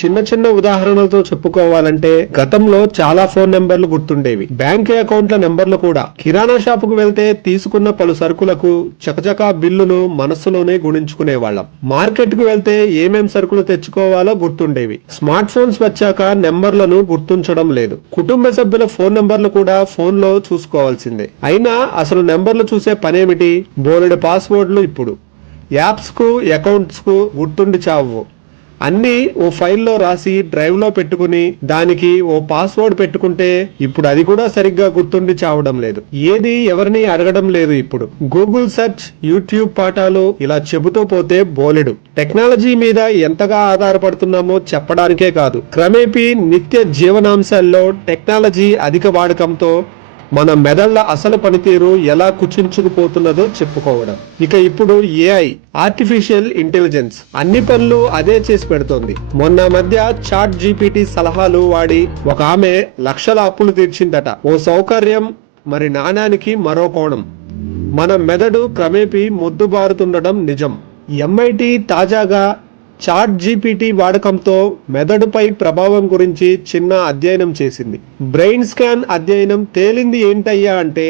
చిన్న చిన్న ఉదాహరణలతో చెప్పుకోవాలంటే గతంలో చాలా ఫోన్ నెంబర్లు గుర్తుండేవి. బ్యాంక్ అకౌంట్ల నెంబర్లు కూడా. కిరాణా షాపుకు వెళ్తే తీసుకున్న పలు సరుకులకు చకచకా బిల్లును మనస్సులోనే గుణించుకునేవాళ్ళం. మార్కెట్ కు వెళ్తే ఏమేం సరుకులు తెచ్చుకోవాలో గుర్తుండేవి. స్మార్ట్ ఫోన్స్ వచ్చాక నెంబర్లను గుర్తుంచడం లేదు. కుటుంబ సభ్యుల ఫోన్ నెంబర్లు కూడా ఫోన్ లో చూసుకోవాల్సిందే. అయినా అసలు నెంబర్లు చూసే పనేమిటి? బోలెడు పాస్వర్డ్లు ఇప్పుడు. యాప్స్ కు అకౌంట్స్ కు గుర్తుండి చావు. అన్నీ ఓ ఫైల్లో రాసి డ్రైవ్ లో పెట్టుకుని దానికి ఓ పాస్వర్డ్ పెట్టుకుంటే ఇప్పుడు అది కూడా సరిగ్గా గుర్తుండి చావడం లేదు. ఏది ఎవరిని అడగడం లేదు ఇప్పుడు. గూగుల్ సెర్చ్, యూట్యూబ్ పాఠాలు ఇలా చెబుతూ పోతే బోలెడు. టెక్నాలజీ మీద ఎంతగా ఆధారపడుతున్నామో చెప్పడానికే కాదు, క్రమేపీ నిత్య జీవనాంశాల్లో టెక్నాలజీ అధిక వాడకంతో మన మెదళ్ల అసలు పనితీరు ఎలా కుచించుకుపోతున్నదో చెప్పుకోవడం. ఇక ఇప్పుడు ఏఐ, ఆర్టిఫిషియల్ ఇంటెలిజెన్స్ అన్ని పనులు అదే చేసి పెడుతోంది. మొన్న మధ్య చాట్ జీపీటీ సలహాలు వాడి ఒక ఆమె లక్షల అప్పులు తీర్చిందట. ఓ సౌకర్యం, మరి నాణానికి మరో కోణం. మన మెదడు క్రమేపీ మొద్దుబారుతుండడం నిజం. ఎంఐటి తాజాగా చాట్ జీపీటీ వాడకంతో మెదడుపై ప్రభావం గురించి చిన్న అధ్యయనం చేసింది. బ్రెయిన్ స్కాన్ అధ్యయనం తేలింది ఏంటయ్యా అంటే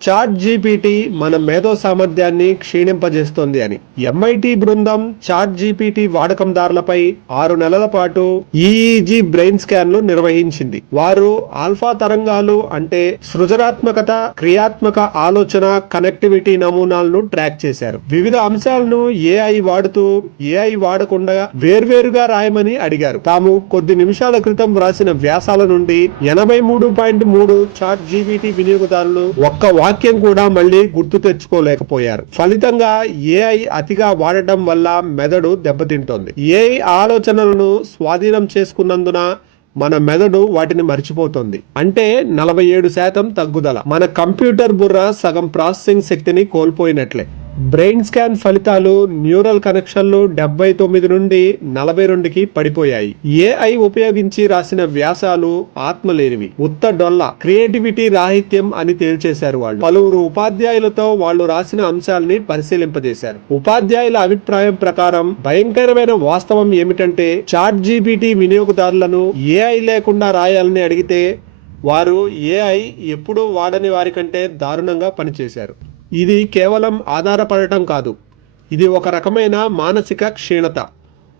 చాట్ జీపీటీ మన మేధో సామర్థ్యాన్ని క్షీణింపజేస్తోంది అని. ఎంఐటి బృందం చాట్ జీపీటీ వాడకందారులపై 6 నెలల పాటు ఈఈజీ బ్రెయిన్ స్కాన్లు నిర్వహించింది. వారు ఆల్ఫా తరంగాలు అంటే సృజనాత్మకత, క్రియాత్మక ఆలోచన, కనెక్టివిటీ నమూనాలను ట్రాక్ చేశారు. వివిధ అంశాలను ఏఐ వాడుతూ ఏఐ వాడకుండా వేర్వేరుగా రాయమని అడిగారు. తాము కొద్ది నిమిషాల క్రితం వ్రాసిన వ్యాసాల నుండి 83.3 చాట్ జీపీటీ వినియోగదారులు ఒక్క వాక్యం కూడా మళ్ళీ గుర్తు తెచ్చుకోలేకపోయారు. ఫలితంగా ఏఐ అతిగా వాడటం వల్ల మెదడు దెబ్బతింటోంది. ఏఐ ఆలోచనలను స్వాధీనం చేసుకున్నందున మన మెదడు వాటిని మర్చిపోతుంది. అంటే 47% తగ్గుదల. మన కంప్యూటర్ బుర్ర సగం ప్రాసెసింగ్ శక్తిని కోల్పోయినట్లే. బ్రెయిన్ స్కాన్ ఫలితాలు న్యూరల్ కనెక్షన్లు 79 నుండి 42కి పడిపోయాయి. ఏఐ ఉపయోగించి రాసిన వ్యాసాలు ఆత్మలేనివి, ఉత్త డొల్ల, క్రియేటివిటీ రాహిత్యం అని తేల్చేశారు వాళ్ళు. పలువురు ఉపాధ్యాయులతో వాళ్ళు రాసిన అంశాలని పరిశీలింపజేశారు. ఉపాధ్యాయుల అభిప్రాయం ప్రకారం భయంకరమైన వాస్తవం ఏమిటంటే చాట్ జీపీటీ వినియోగదారులను ఏఐ లేకుండా రాయాలని అడిగితే వారు ఏఐ ఎప్పుడూ వాడని వారి కంటే దారుణంగా పనిచేశారు. ఇది కేవలం ఆధారపడటం కాదు, ఇది ఒక రకమైన మానసిక క్షీణత.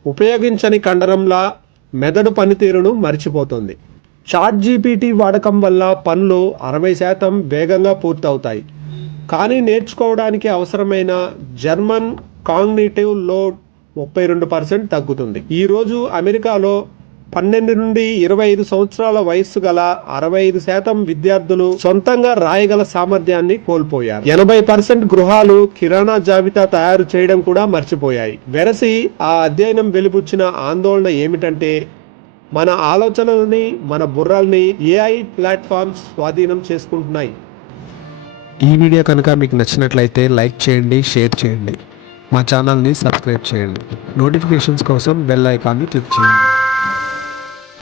ఉపయోగించని కండరంలా మెదడు పనితీరును మర్చిపోతుంది. చాట్ జీపీటీ వాడకం వల్ల పనులు 60% వేగంగా పూర్తవుతాయి. కానీ నేర్చుకోవడానికి అవసరమైన జర్మన్ కాగ్నిటివ్ లోడ్ 32% తగ్గుతుంది. ఈరోజు అమెరికాలో 12 నుండి 25 సంవత్సరాల వయస్సు గల 65% విద్యార్థులు సొంతంగా రాయగల సామర్థ్యాన్ని కోల్పోయారు. 80% గృహాలు కిరాణా జాబితా తయారు చేయడం కూడా మర్చిపోయాయి. వెరసి ఆ అధ్యయనం వెలిబుచ్చిన ఆందోళన ఏమిటంటే మన ఆలోచనలని, మన బుర్రల్ని ఏఐ ప్లాట్ఫామ్స్ స్వాధీనం చేసుకుంటున్నాయి. ఈ వీడియో కనుక మీకు నచ్చినట్లయితే లైక్ చేయండి, షేర్ చేయండి. మా ఛానల్ని సబ్స్క్రైబ్ చేయండి. నోటిఫికేషన్స్ కోసం బెల్ ఐకాన్ని క్లిక్ చేయండి.